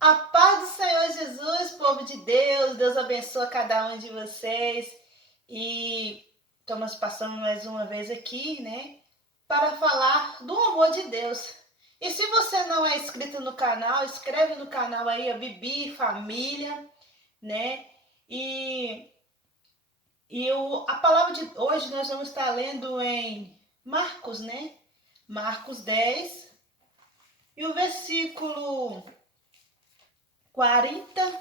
A paz do Senhor Jesus, povo de Deus, Deus abençoe cada um de vocês. E estamos passando mais uma vez aqui, né, para falar do amor de Deus. E se você não é inscrito no canal, inscreve no canal aí, a Bibi Família, né? E, a palavra de hoje nós vamos estar lendo em Marcos, né? Marcos 10 e o versículo 40.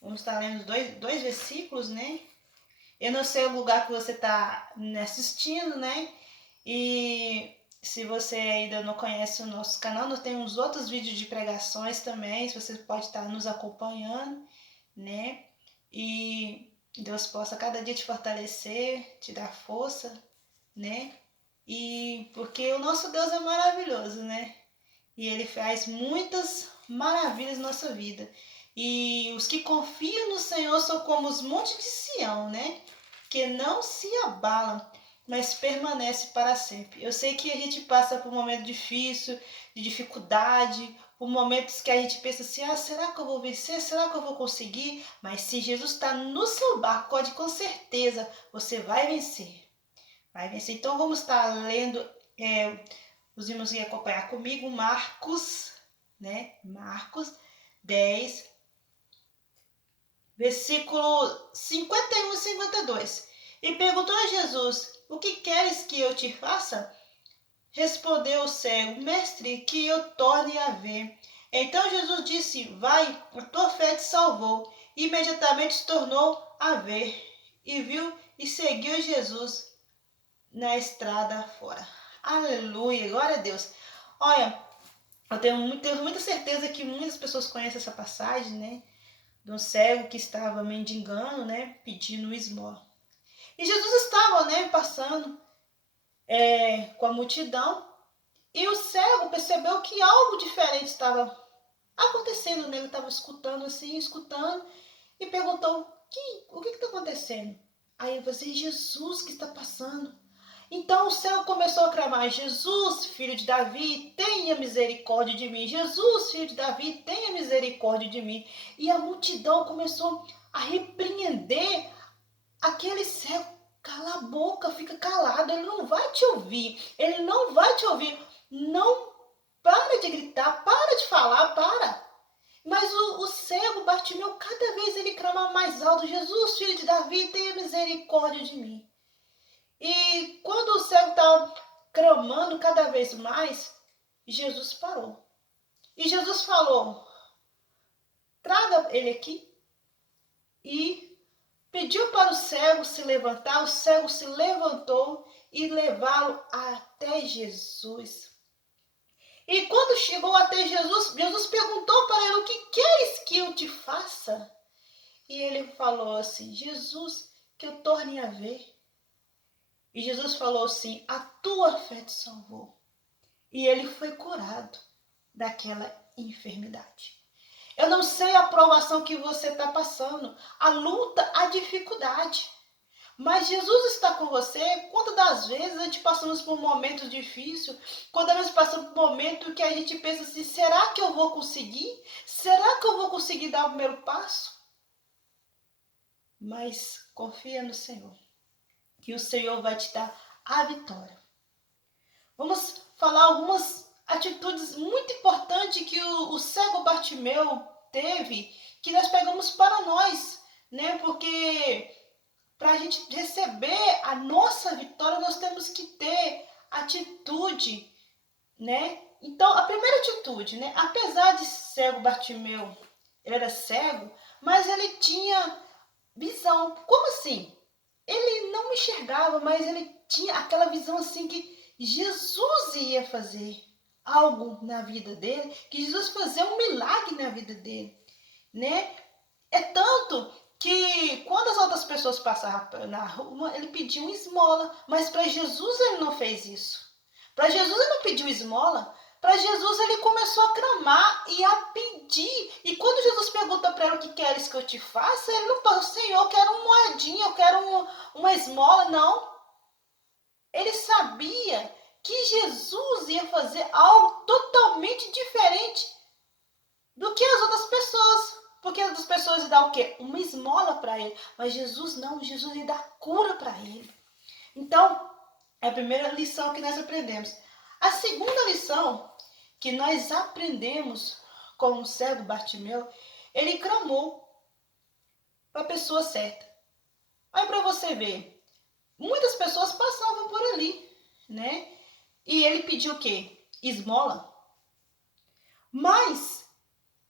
Vamos estar lendo dois versículos, né? Eu não sei o lugar que você está assistindo, né? E se você ainda não conhece o nosso canal, nós temos outros vídeos de pregações também, você pode estar nos acompanhando, né? E Deus possa cada dia te fortalecer, te dar força, né? E porque o nosso Deus é maravilhoso, né? E Ele faz muitas maravilhas na nossa vida. E os que confiam no Senhor são como os montes de Sião, né? Que não se abalam, mas permanece para sempre. Eu sei que a gente passa por um momento difícil, de dificuldade, por momentos que a gente pensa assim, será que eu vou vencer? Será que eu vou conseguir? Mas se Jesus está no seu barco, pode com certeza, você vai vencer. Vai vencer. Então vamos estar lendo, os irmãos que acompanhar comigo, Marcos, né? Marcos 10, versículo 51 e 52. E perguntou a Jesus: O que queres que eu te faça? Respondeu o cego: Mestre, que eu torne a ver. Então Jesus disse: Vai, a tua fé te salvou. Imediatamente se tornou a ver, e viu e seguiu Jesus na estrada fora. Aleluia, glória a Deus. Olha, eu tenho muita certeza que muitas pessoas conhecem essa passagem, né? De um cego que estava mendigando, né? Pedindo esmola. E Jesus estava, né? Passando com a multidão. E o cego percebeu que algo diferente estava acontecendo, né? Ele estava escutando assim, escutando. E perguntou, o que está acontecendo? Aí ele falou assim, Jesus que está passando. Então o céu começou a clamar: Jesus, filho de Davi, tenha misericórdia de mim. Jesus, filho de Davi, tenha misericórdia de mim. E a multidão começou a repreender aquele cego. Cala a boca, fica calado, ele não vai te ouvir. Ele não vai te ouvir. Não, para de gritar, para de falar, para. Mas o cego Bartimeu, cada vez ele clama mais alto: Jesus, filho de Davi, tenha misericórdia de mim. E quando o cego estava clamando cada vez mais, Jesus parou. E Jesus falou: traga ele aqui. E pediu para o cego se levantar. O cego se levantou e levá-lo até Jesus. E quando chegou até Jesus, Jesus perguntou para ele: O que queres que eu te faça? E ele falou assim: Jesus, que eu torne a ver. E Jesus falou assim: A tua fé te salvou. E ele foi curado daquela enfermidade. Eu não sei a provação que você está passando, a luta, a dificuldade. Mas Jesus está com você. Quantas das vezes a gente passamos por momentos difíceis, quando nós passamos por momentos que a gente pensa assim, será que eu vou conseguir? Será que eu vou conseguir dar o primeiro passo? Mas confia no Senhor, que o Senhor vai te dar a vitória. Vamos falar algumas atitudes muito importantes que o cego Bartimeu teve, que nós pegamos para nós, né? Porque para a gente receber a nossa vitória, nós temos que ter atitude, né? Então, a primeira atitude, né? Apesar de cego Bartimeu, ele era cego, mas ele tinha visão. Como assim? Ele não enxergava, mas ele tinha aquela visão assim que Jesus ia fazer algo na vida dele, que Jesus fazia um milagre na vida dele, né? É tanto que quando as outras pessoas passavam na rua, ele pediu uma esmola, mas para Jesus ele não fez isso. Para Jesus ele não pediu esmola. Para Jesus ele começou a clamar e a pedir. E quando Jesus pergunta para ele: O que queres que eu te faça? Ele não falou: Senhor, eu quero uma moedinha, eu quero uma esmola. Não. Ele sabia que Jesus ia fazer algo totalmente quê? Uma esmola para ele. Mas Jesus não, Jesus ele dá cura para ele. Então, é a primeira lição que nós aprendemos. A segunda lição que nós aprendemos com o cego Bartimeu, ele clamou para a pessoa certa. Aí para você ver, muitas pessoas passavam por ali, né? E ele pediu o quê? Esmola. Mas,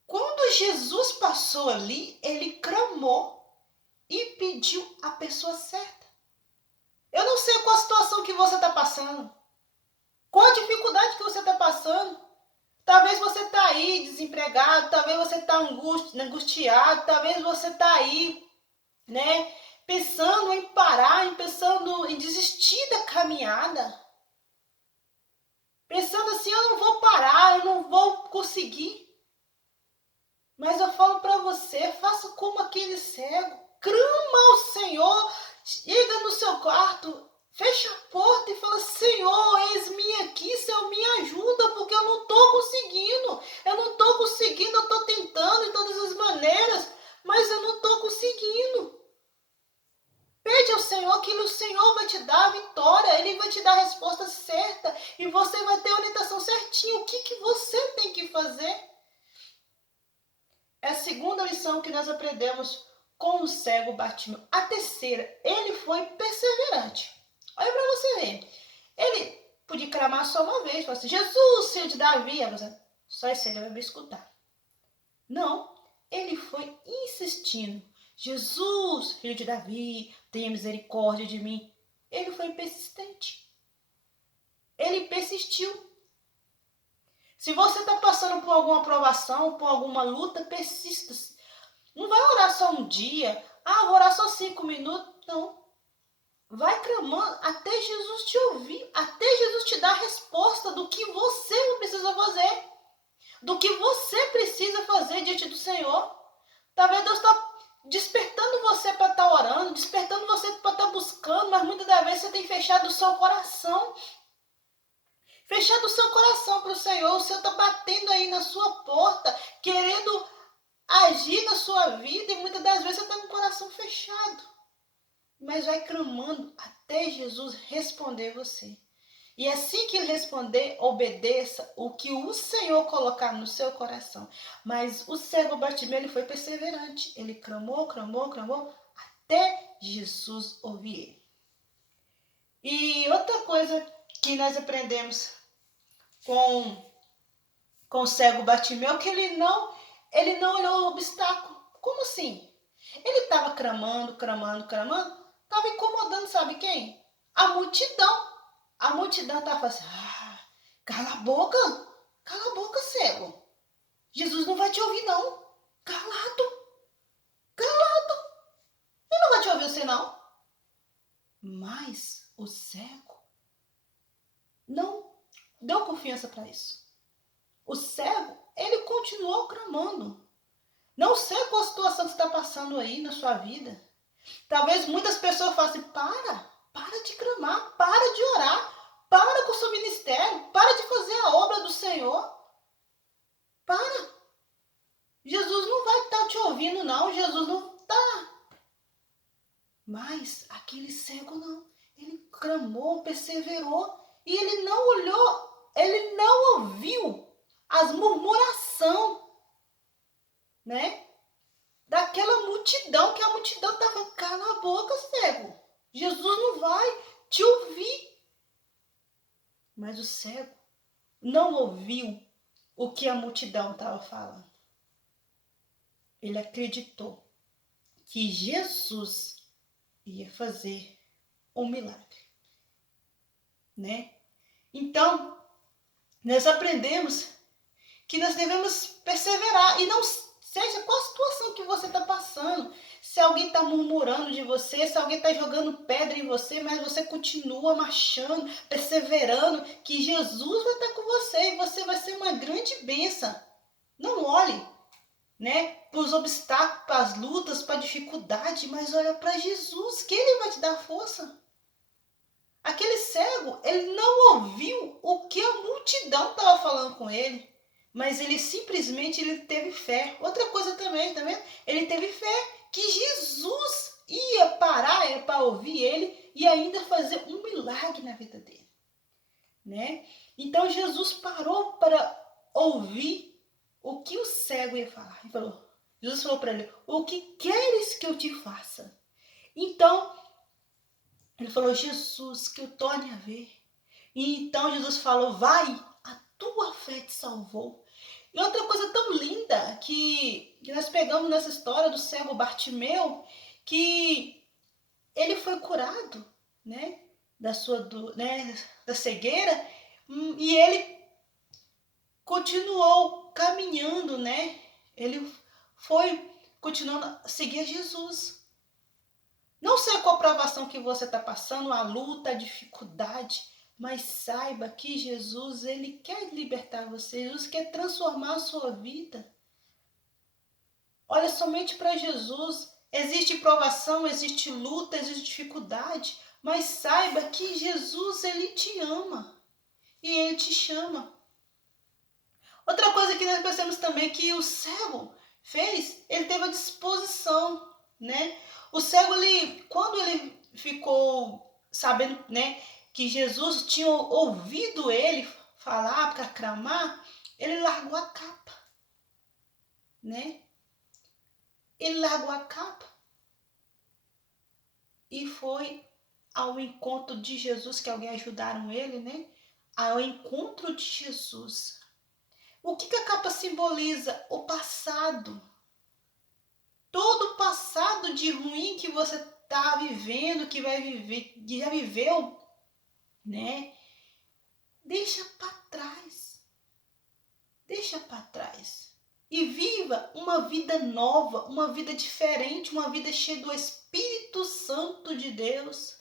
quando Jesus passou ali, ele clamou e pediu a pessoa certa. Eu não sei qual a situação que você está passando, qual a dificuldade que você está passando. Talvez você está aí desempregado, talvez você está angustiado, talvez você está aí, né, pensando em parar, pensando em desistir da caminhada. Pensando assim, eu não vou parar, eu não vou conseguir. Mas eu falo para você, faça como aquele cego. Clama ao Senhor, chega no seu quarto, fecha a porta e fala, Senhor, eis-me aqui, Senhor, me ajuda, porque eu não estou conseguindo. Eu estou tentando de todas as maneiras, mas eu não estou conseguindo. Pede ao Senhor que o Senhor vai te dar a vitória, Ele vai te dar a resposta certa e você vai ter a orientação certinha. O que você tem que fazer? É a segunda lição que nós aprendemos com o cego Bartimeu. A terceira, ele foi perseverante. Olha para você ver. Ele podia clamar só uma vez, falar assim, Jesus, filho de Davi. Só isso ele vai me escutar. Não, ele foi insistindo. Jesus, filho de Davi, tenha misericórdia de mim. Ele foi persistente. Ele persistiu. Se você está passando por alguma provação, por alguma luta, persista. Não vai orar só um dia. Vou orar só 5 minutos. Não. Vai clamando até Jesus te ouvir. Até Jesus te dar a resposta do que você precisa fazer. Do que você precisa fazer diante do Senhor. Talvez Deus está despertando você para estar orando, despertando você para estar buscando, mas muitas das vezes você tem fechado o seu coração. Fechado o seu coração para o Senhor, o Senhor está batendo aí na sua porta, querendo agir na sua vida, e muitas das vezes você está com o coração fechado. Mas vai clamando até Jesus responder você. E assim que ele responder, obedeça o que o Senhor colocar no seu coração. Mas o cego Bartimeu, ele foi perseverante. Ele clamou, até Jesus ouvir ele. E outra coisa que nós aprendemos com o cego Bartimeu, que ele não olhou o obstáculo. Como assim? Ele estava clamando, estava incomodando, sabe quem? A multidão. A multidão estava assim, cala a boca, cego. Jesus não vai te ouvir não. Calado. Ele não vai te ouvir você não. Mas o cego não deu confiança para isso. O cego, ele continuou clamando. Não sei qual a situação que você está passando aí na sua vida. Talvez muitas pessoas falem assim, para de clamar, para de orar, para com o seu ministério, para de fazer a obra do Senhor. Para. Jesus não vai estar te ouvindo não, Jesus não está. Mas aquele cego não. Ele clamou, perseverou e ele não olhou, ele não ouviu as murmurações, né? Daquela multidão, que a multidão estava, cala a boca, cego. Jesus não vai te ouvir. Mas o cego não ouviu o que a multidão estava falando. Ele acreditou que Jesus ia fazer um milagre, né? Então, nós aprendemos que nós devemos perseverar e não seja qual a situação que você está passando. Se alguém está murmurando de você, se alguém está jogando pedra em você, mas você continua marchando, perseverando, que Jesus vai estar com você e você vai ser uma grande bênção. Não olhe, né, para os obstáculos, para as lutas, para a dificuldade, mas olha para Jesus, que Ele vai te dar força. Aquele cego, ele não ouviu o que a multidão estava falando com ele. Mas ele simplesmente teve fé. Outra coisa também, tá vendo? Ele teve fé que Jesus ia parar para ouvir ele e ainda fazer um milagre na vida dele, né? Então Jesus parou para ouvir o que o cego ia falar. Jesus falou para ele: o que queres que eu te faça? Então ele falou: Jesus, que eu torne a ver. E então Jesus falou: vai, a tua fé te salvou. E outra coisa tão linda que nós pegamos nessa história do cego Bartimeu, que ele foi curado, né, da cegueira, e ele continuou caminhando, né? Ele foi continuando a seguir Jesus. Não sei qual provação que você está passando, a luta, a dificuldade, mas saiba que Jesus, ele quer libertar você, Jesus quer transformar a sua vida. Olha, somente para Jesus existe provação, existe luta, existe dificuldade, mas saiba que Jesus, ele te ama e ele te chama. Outra coisa que nós pensamos também que o cego fez, ele teve a disposição, né? O cego, quando ele ficou sabendo, né, que Jesus tinha ouvido ele falar, para clamar, ele largou a capa, né? Ele largou a capa e foi ao encontro de Jesus, que alguém ajudaram ele, né? Ao encontro de Jesus. O que a capa simboliza? O passado. Todo o passado de ruim que você está vivendo, que vai viver, que já viveu, né? Deixa para trás. Deixa para trás. E viva uma vida nova, uma vida diferente, uma vida cheia do Espírito Santo de Deus.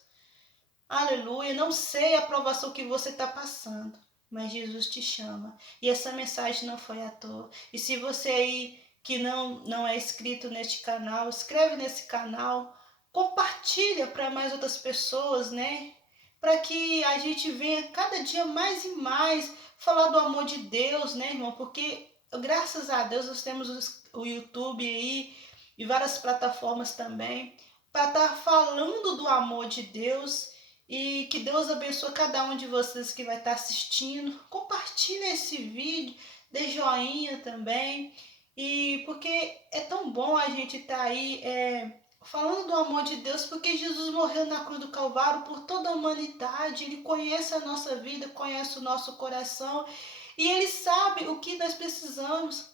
Aleluia. Não sei a provação que você está passando, mas Jesus te chama. E essa mensagem não foi à toa. E se você aí que não é inscrito neste canal, inscreve nesse canal, compartilha para mais outras pessoas, né? Para que a gente venha cada dia mais e mais falar do amor de Deus, né, irmão? Porque graças a Deus nós temos o YouTube aí e várias plataformas também para estar falando do amor de Deus. E que Deus abençoe cada um de vocês que vai estar assistindo. Compartilha esse vídeo, dê joinha também. E porque é tão bom a gente estar aí falando do amor de Deus, porque Jesus morreu na cruz do Calvário por toda a humanidade. Ele conhece a nossa vida, conhece o nosso coração e Ele sabe o que nós precisamos.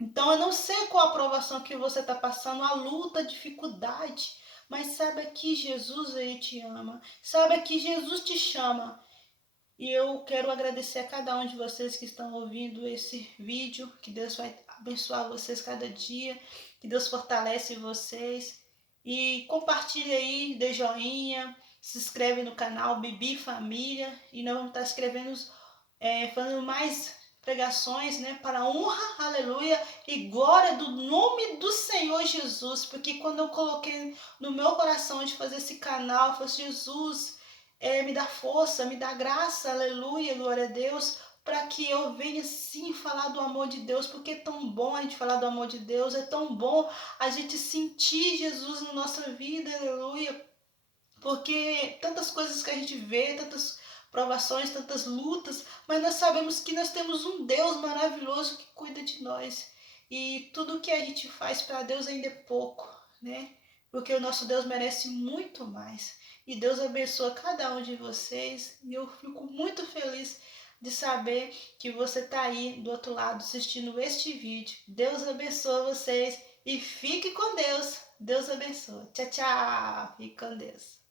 Então eu não sei qual a provação que você está passando, a luta, a dificuldade, mas saiba que Jesus aí te ama, saiba que Jesus te chama. E eu quero agradecer a cada um de vocês que estão ouvindo esse vídeo, que Deus vai abençoar vocês cada dia, que Deus fortalece vocês. E compartilhe aí, dê joinha, se inscreve no canal Bibi Família, e nós vamos estar escrevendo, fazendo mais pregações, né, para a honra, aleluia, e glória do nome do Senhor Jesus, porque quando eu coloquei no meu coração de fazer esse canal, eu falei: Jesus, me dá força, me dá graça, aleluia, glória a Deus, para que eu venha sim falar do amor de Deus, porque é tão bom a gente falar do amor de Deus, é tão bom a gente sentir Jesus na nossa vida, aleluia, porque tantas coisas que a gente vê, tantas provações, tantas lutas, mas nós sabemos que nós temos um Deus maravilhoso que cuida de nós. E tudo que a gente faz para Deus ainda é pouco, né? Porque o nosso Deus merece muito mais. E Deus abençoa cada um de vocês. E eu fico muito feliz de saber que você está aí do outro lado assistindo este vídeo. Deus abençoe vocês e fique com Deus. Deus abençoe. Tchau, tchau. Fique com Deus.